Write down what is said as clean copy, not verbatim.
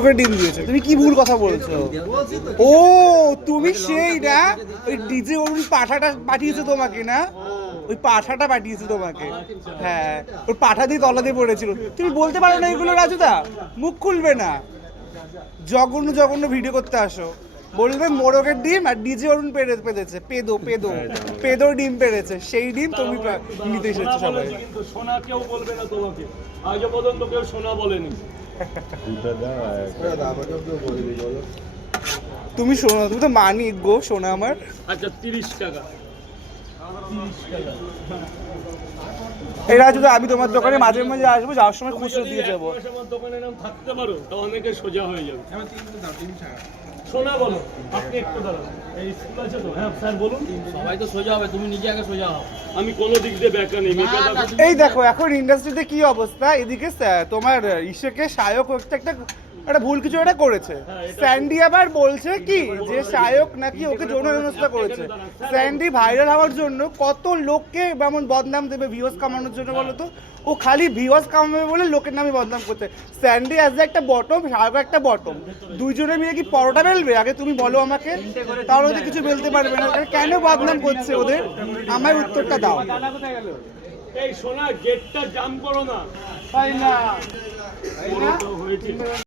ওকে ডিম দিয়েছে, তুমি কি ভুল কথা বলছো? ও তুমি সেই না ওই ডিজে অরুণ পাঠাটা পাঠিয়েছে তোমাকে না, ওই পাঠাটা পাঠিয়েছে তোমাকে। হ্যাঁ ওই পাঠা দিয়ে তলা দিয়ে পড়েছিল। তুমি বলতে পারো না এগুলো রাজুদা, মুখ খুলবে না, জঘন্য জঘন্য ভিডিও করতে আসো। বলবে মোরগের ডিম আর ডিজে অরুণ পেরেছে, পেদো পেদো পেদো ডিম পেরেছে, সেই ডিম তুমি নিতে এসেছো সবাই। কিন্তু সোনা কেউ বলবে না তোমাকে, আজও পর্যন্ত কেউ সোনা বলেনি। তুমি শোনো, তুমি তো মানিক গো সোনা আমার। আচ্ছা 30 টাকা। এই রাজুদা আমি তোমার দোকানে মাঝে মাঝে আসবো, যাওয়ার সময় খুচরো দিয়ে যাবো। আমার দোকানে এরকম থাকতে পারো তো অনেকে সোজা হয়ে যাবে। সোনা বলো, আপনি একটু দাঁড়ান। এই স্কুল আছে তো? হ্যাঁ স্যার বলুন। সবাই তো সোজা হবে, তুমি নিজে আগে সোজা হও। আমি কোনো দিক দিয়ে ব্যাকা নেই। এই দেখো এখন ইন্ডাস্ট্রিতে কি অবস্থা, এদিকে তোমার ইসেকে শায়ক একটা ভুল কিছু একটা করেছে, স্যান্ডি আবার বলছে কি যে শায়ক নাকি ওকে যৌন হেনস্থা করেছে। স্যান্ডি ভাইরাল হওয়ার জন্য কত লোককে এমন বদনাম দেবে ভিউয়ার্স কামানোর জন্য বলো তো? ও খালি ভিউয়ার্স কামাবে বলে লোকের নামে বদনাম করছে। স্যান্ডি অ্যাজ একটা বটম, শায়ক একটা বটম, দুইজনে মিলে কি পরোটা বেলবে? আগে তুমি বলো আমাকে, তাহলে ওদের কিছু বেলতে পারবে না। কেন বদনাম করছে ওদের, আমার উত্তরটা দাও। এই সোনা গেটটা জাম করো না। তাই না? হয়েছে।